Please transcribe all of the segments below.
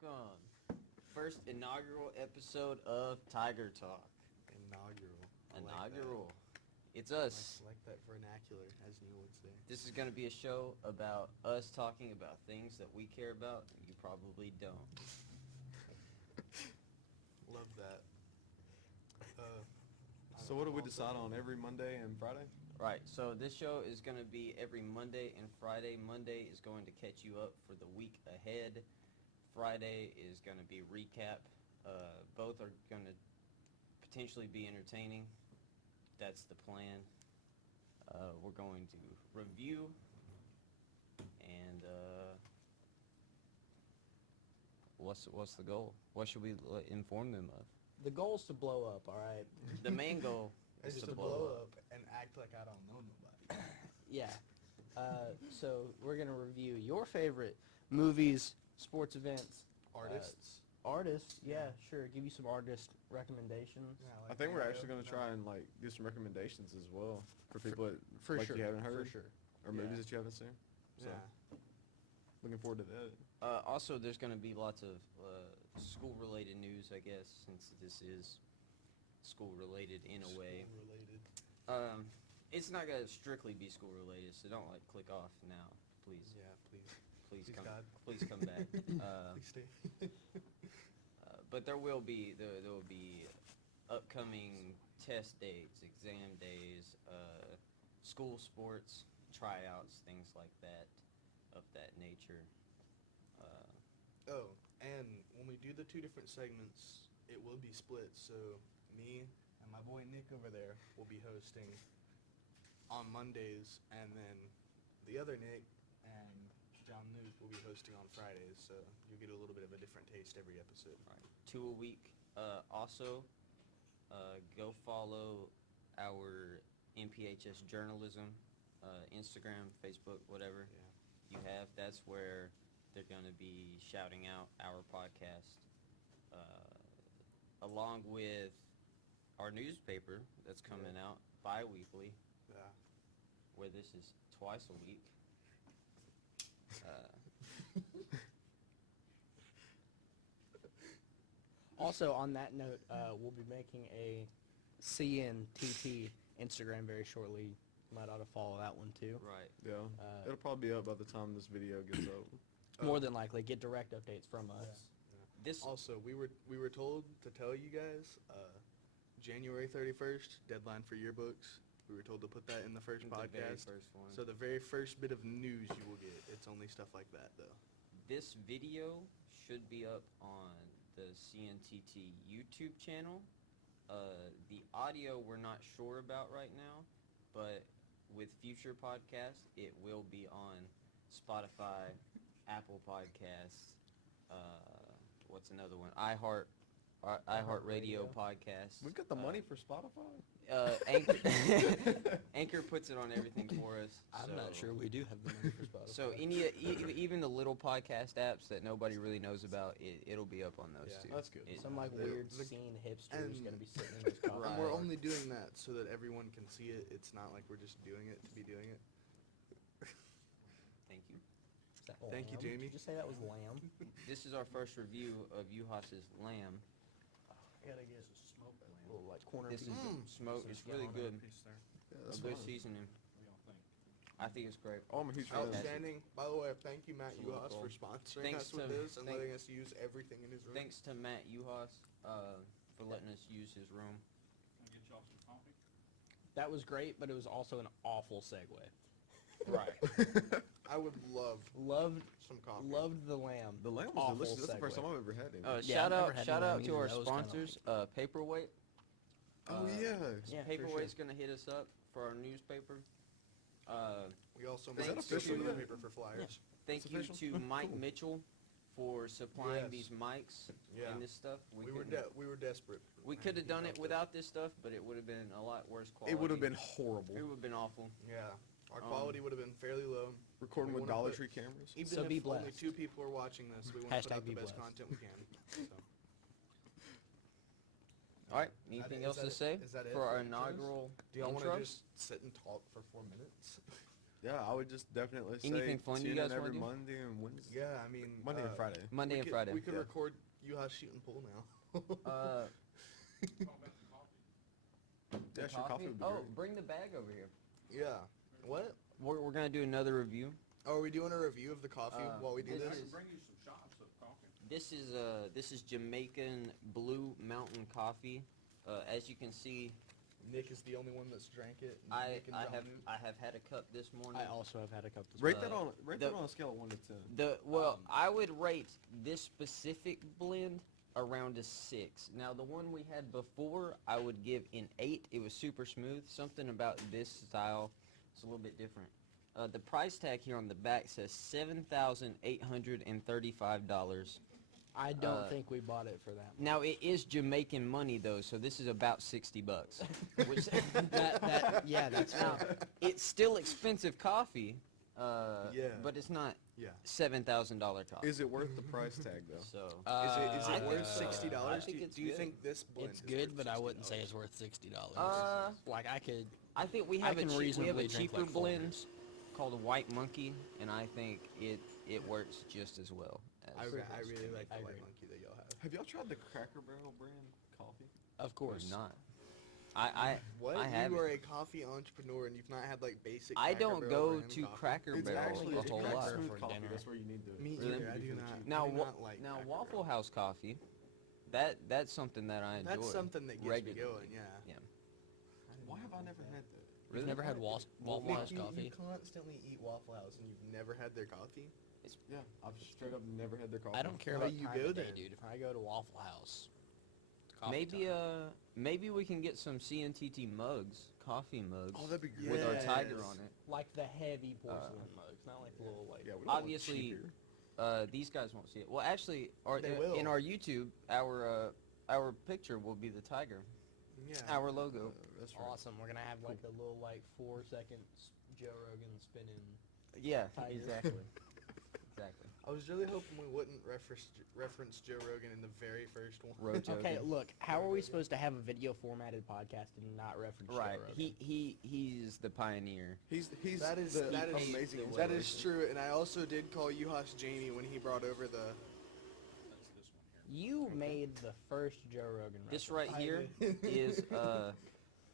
Welcome. First inaugural episode of Tiger Talk. Inaugural. Inaugural. It's us. I like that vernacular, as Neil would say. This is going to be a show about us talking about things that we care about and you probably don't. Love that. So what do we decide on, every Monday and Friday? Right, so this show is going to be every Monday and Friday. Monday is going to catch you up for the week ahead. Friday is going to be recap. Both are going to potentially be entertaining. That's the plan. We're going to review and what's the goal? What should we inform them of? The goal is to blow up, all right? The main goal Is is to blow up and act like I don't know nobody. Yeah. So we're going to review your favorite movies, sports events. Artists. Artists, yeah, sure. Give you some artist recommendations. Yeah, I think we're actually going to try and give some recommendations as well for people that For sure. you haven't heard. For sure. Or movies that you haven't seen. So, Yeah. looking forward to that. Also, there's going to be lots of school-related news, I guess, since this is school-related in a way. Related. It's not going to strictly be school-related, so don't click off now, please. Yeah, please. Please Please, come. God. Please come back. Please stay. But there will be upcoming test dates, exam days, school sports, tryouts, things like that, of that nature. Oh, and when we do the two different segments, it will be split. So me and my boy Nick over there will be hosting on Mondays, and then the other Nick and Jon-luc will be hosting on Fridays. So you'll get a little bit of a different taste every episode. Right. 2 a week. Also, go follow our MPHS journalism, Instagram, Facebook, whatever Yeah. you have. That's where they're going to be shouting out our podcast, along with our newspaper that's coming out bi-weekly, Yeah. where this is twice a week. Also, on that note, we'll be making a CNTT Instagram very shortly. You might ought to follow that one, too. Right. Yeah. It'll probably be up by the time this video gets up. More than likely, get direct updates from us. Yeah. This Also, we were told to tell you guys, January 31st, deadline for yearbooks. We were told to put that in the first The podcast. very first one. So the very first bit of news you will get, it's only stuff like that, though. This video should be up on the CNTT YouTube channel. The audio we're not sure about right now, but with future podcasts, it will be on Spotify, Apple Podcasts, what's another one? iHeartRadio podcast. We've got the money for Spotify? Anchor puts it on everything for us. I'm not sure we do have the money for Spotify. So even the little podcast apps that nobody really knows about, it'll be up on those Yeah, too. that's good. Some weird the- scene hipster is and- going to be sitting in his coffee. Right. And we're only doing that so that everyone can see it. It's not like we're just doing it to be doing it. Thank you. Is that Thank you, lamb? Jamie. Did you just say that was lamb? This is our first review of Juhas's Lamb. I gotta get some smoke little like corner This piece. is smoke. It's really good. Yeah, A that's good fine. seasoning. I think it's great. Oh, I'm a huge fan. Outstanding. By the way, thank you, Matt It's a little Uhas, for cold. sponsoring Thanks us with to- this and thank- letting us use everything in his room. Thanks to Matt Uhas for letting us use his room. Can I get y'all some coffee? That was great, but it was also an awful segue. Right. I would love Loved some coffee. Loved the lamb. The lamb was Awful delicious. That's the first segue. time I've ever had it. Yeah, Shout I've never out had shout no out lamb to either. our That was kinda sponsors, Paperweight. Oh, yeah. Yeah, for Paperweight's sure. gonna hit us up for our newspaper. We also Is that make official tissue yet? paper for flyers. Thank It's you official? to Mike Cool. Mitchell for supplying Yes. these mics Yeah. and this stuff. We were desperate. We could have done it without this stuff, but it would have been a lot worse quality. It would have been It horrible. would have been awful. Yeah. Our quality would have been fairly low. Recording We with wanna Dollar put- Tree cameras. Even So if be only blessed. 2 people are watching this, we want to put Hashtag out the be best blessed. content we can. So. All right. Anything is else that to it? say Is that it for our for intros? inaugural Do y'all want intro? to just sit and talk for 4 minutes? Yeah, I would just definitely say Anything fun you tune guys in wanna every do? Monday and Wednesday. Yeah, I mean Monday and Friday. Monday and Friday. We could Yeah. record Yuha shooting pool now. Uh, How about the coffee? the Yeah, sure, coffee would be Oh, great. bring the bag over here. Yeah. What? We're gonna do another review. Oh, are we doing a review of the coffee while we do this I this? can is- bring you some shots of coffee. This is Jamaican Blue Mountain Coffee. As you can see, Nick is the only one that's drank it. I Nick and I Jon-luc. have had a cup this morning. I also have had a cup this Rate morning. that on a scale of 1 to 10. I would rate this specific blend around a 6. Now the one we had before, I would give an 8. It was super smooth. Something about this style is a little bit different. The price tag here on the back says $7,835. I don't uh, think we bought it for that. Now it is Jamaican money though, so this is about $60. Which Yeah, that's now fair. it's still expensive coffee. Yeah. But it's not Yeah. $7,000 coffee. Is it worth the price tag, though? So Is I it think worth so. $60? I think it's do you good. think this blend It's is good, worth but I wouldn't say $60? it's worth $60. Like I think we I have can we have a reasonably drink cheaper like 4 blend beers. called White Monkey, and I think it works just as well. I As really like the I white agree. monkey that y'all have. Have y'all tried the Cracker Barrel brand coffee? Of course. not. I What? I You haven't. are a coffee entrepreneur and you've not had like basic. I Cracker don't Barrel go brand to coffee? Cracker It's Barrel actually a it's whole crack lot. smooth For coffee. dinner. That's where you need to. Me Really? either. I do not. Now, I do not like now Cracker Waffle Barrel. House coffee, that's something that I enjoy. That's something that gets regularly. me going. Yeah. Yeah. Why have I never had that? You've never had Waffle Nick, House you coffee? constantly eat Waffle House and you've never had their coffee? Yeah, I've straight up never had their coffee. I don't care Why about you time go of day, then? dude. If I go to Waffle House, it's coffee Maybe time. maybe we can get some CNTT mugs, coffee mugs, Oh, that'd be great. with our tiger Yes. on it. like the heavy porcelain mugs, not like the little like. Yeah, we don't want Obviously, cheaper. these guys won't see it. Well, actually, They will. in our YouTube, our picture will be the tiger, Yeah. our logo. That's right. Awesome. We're gonna have like a little like 4 second Joe Rogan spinning. Yeah, Tiger. exactly. Exactly. I was really hoping we wouldn't reference Joe Rogan in the very first one. Road Okay, joking. look. How are we supposed to have a video formatted podcast and not reference Right. Joe Rogan? He's the pioneer. He's That is the that is amazing. that inspiration. is true, and I also did call Yuhas Jamie when he brought over the. That's this one here. You made the first Joe Rogan. This reference. right I here did. is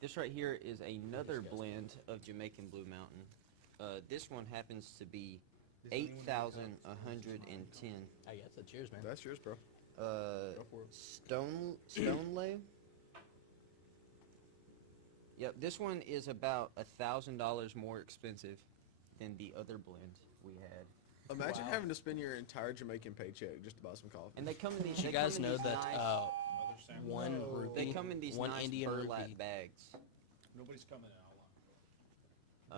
this right here is another blend of Jamaican Blue Mountain. This one happens to be 8,110. I guess. So cheers, man. That's yours, bro. Go for it. Stoneley. Yep, this one is about $1,000 more expensive than the other blend we had. Imagine Wow. having to spend your entire Jamaican paycheck just to buy some coffee. And they come in these. Did you they come guys in know these that nice, Another sample. one No. rupee, they come in these one nice Indian burlap rupee. bags. Nobody's coming in. I'll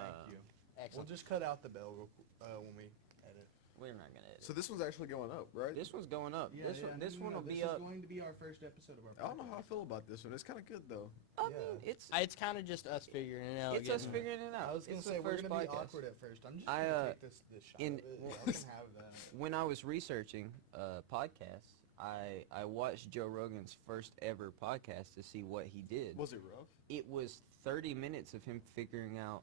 lock it. Thank you. Excellent. We'll just cut out the bell when we edit. We're not gonna edit. So this one's actually going up, right? This one's going up. This one will be up. This is going to be our first episode of our. I don't know how I feel about this one. It's kind of good though. I Yeah. mean, it's It's kind of just us figuring it out. it's us getting- figuring it out. I was gonna It's say the we're first gonna be podcast. awkward at first. I'm just I, gonna take this shot in- of it. Y'all can have that. When I was researching podcasts, I watched Joe Rogan's first ever podcast to see what he did. Was it rough? It was 30 minutes of him figuring out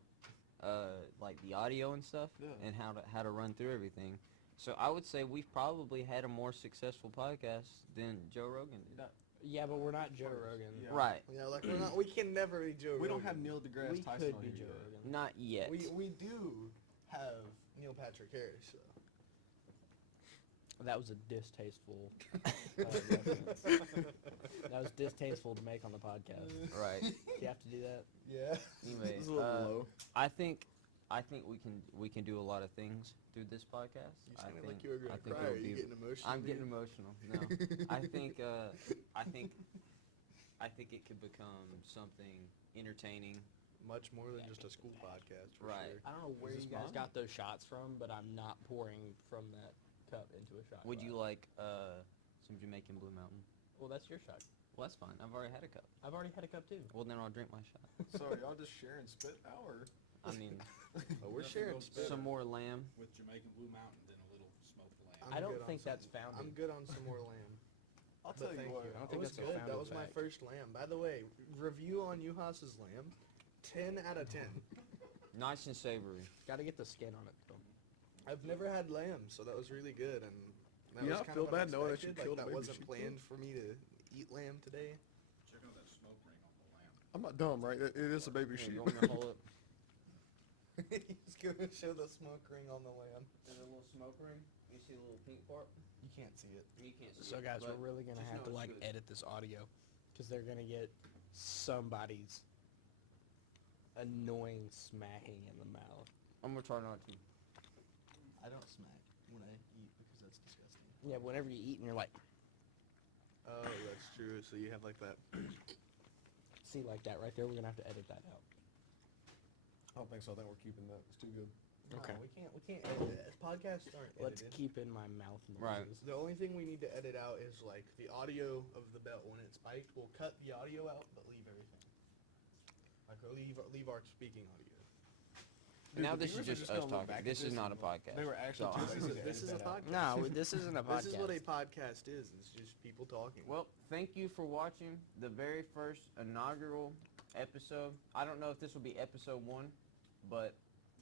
like the audio and stuff Yeah. and how to run through everything. So I would say we've probably had a more successful podcast than Joe Rogan did. Yeah, but we're not Joe Rogan. Yeah. Right. Yeah, like we're not. We can never be Joe. We don't Rogan. have Neil deGrasse We Tyson could on be here Joe yet. Rogan. Not yet. We do have Neil Patrick Harris. So. That was a distasteful reference. That was distasteful to make on the podcast. Right. Do you have to do that? Yeah. Anyway, It's a little low. I think we can do a lot of things through this podcast. You I sounded think like you were I gonna think cry. it'll Are you be- getting emotional? I'm dude? getting emotional. No, I think it could become something entertaining. much more than Yeah, just a school podcast. For Right. Sure. I don't know where Is you this guys mine? got those shots from, but I'm not pouring from that cup into a shot Would you glass. like some Jamaican Blue Mountain? Well, that's your shot. Well, that's fine. I've already had a cup. I've already had a cup too. Well, then I'll drink my shot. So y'all just sharing spit now, or? I mean, Oh, we're Nothing sharing goes spit. some more lamb. With Jamaican Blue Mountain than a little smoked lamb. I'm I don't good on think some- that's founded. I'm good on some more lamb. I'll But tell you thank what. you. I don't It think was that's a good. That founded was my fact. first lamb. By the way, review on Yuhas's lamb. 10 out of 10. Nice and savory. Gotta get the skin on it though. I've never had lamb, so that was really good, and that You was not kind feel of bad knowing that you unexpected. killed a Like, that baby wasn't sheep, planned for me to eat lamb today. Check out that smoke ring on the lamb. I'm not dumb, right? It is a baby Here, sheep. you want me to hold it? He's gonna show the smoke ring on the lamb. There's a little smoke ring. You see the little pink part? You can't see it. You can't see So it, guys, but we're really gonna just have to know like it's good. edit this audio, because they're gonna get somebody's annoying smacking in the mouth. I'm gonna try not to. I don't smack when I eat because that's disgusting. Yeah, whenever you eat and you're like, Oh, that's true. So you have like that. see like that right there, we're gonna have to edit that out. I don't think so. I think we're keeping that. It's too good. Okay. No, we can't edit that. Podcasts aren't Let's edited. keep in my mouth noises. Right. The only thing we need to edit out is like the audio of the belt when it's spiked. We'll cut the audio out, but leave everything. Like leave our speaking audio. Dude, Now the this is viewers are just gonna us look talking. back at This is this not a and podcast. They were actually So- too This lazy is- to this edit is a that out. podcast. No, this isn't a podcast. This is what a podcast is. It's just people talking. Well, thank you for watching the very first inaugural episode. I don't know if this will be episode 1, but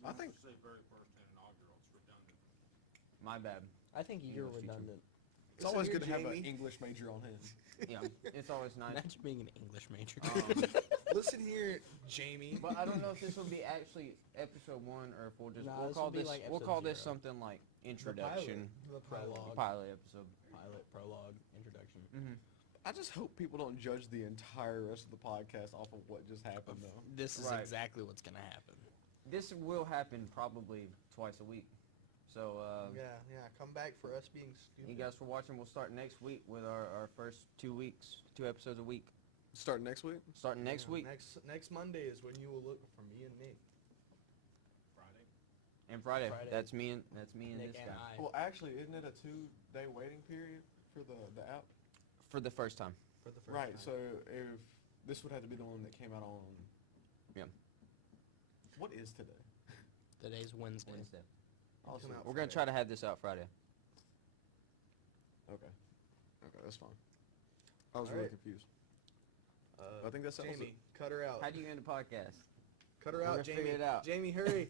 I think- Say very first and inaugural. It's redundant. my bad. I think you're English teacher. redundant. It's always Listen good to here, have an Jamie. English major on hand. Yeah, it's always nice. Imagine being an English major. Um, Listen here, Jamie. but I don't know if this will be actually episode 1 or if we'll just Nah, we'll this call will be this like we'll episode call this 0. something like The introduction Prologue. pilot episode. Pilot, prologue, introduction. Mm-hmm. I just hope people don't judge the entire rest of the podcast off of what just happened, though. This is Right. exactly what's gonna happen. This will happen probably twice a week. So Yeah. Come back for us being stupid. you guys for watching. We'll start next week with our first 2 weeks, 2 episodes a week. Starting next week? Starting next Yeah, week Next Monday is when you will look for me and Nick. Friday. and Friday. Friday. That's me and Nick this and guy I. Well, actually, isn't it a 2-day waiting period for the app? for the first time. For the first Right, time. so if this would have to be the one that came out on... Yeah. What is today? Today's Wednesday. Wednesday. Awesome. out We're gonna Friday. try to have this out Friday. Okay. Okay, that's fine. I was All really right. confused. I think that settles Jamie, cut her out. How do you end a podcast? Cut her We're out, gonna Jamie. figure it out. Jamie, hurry.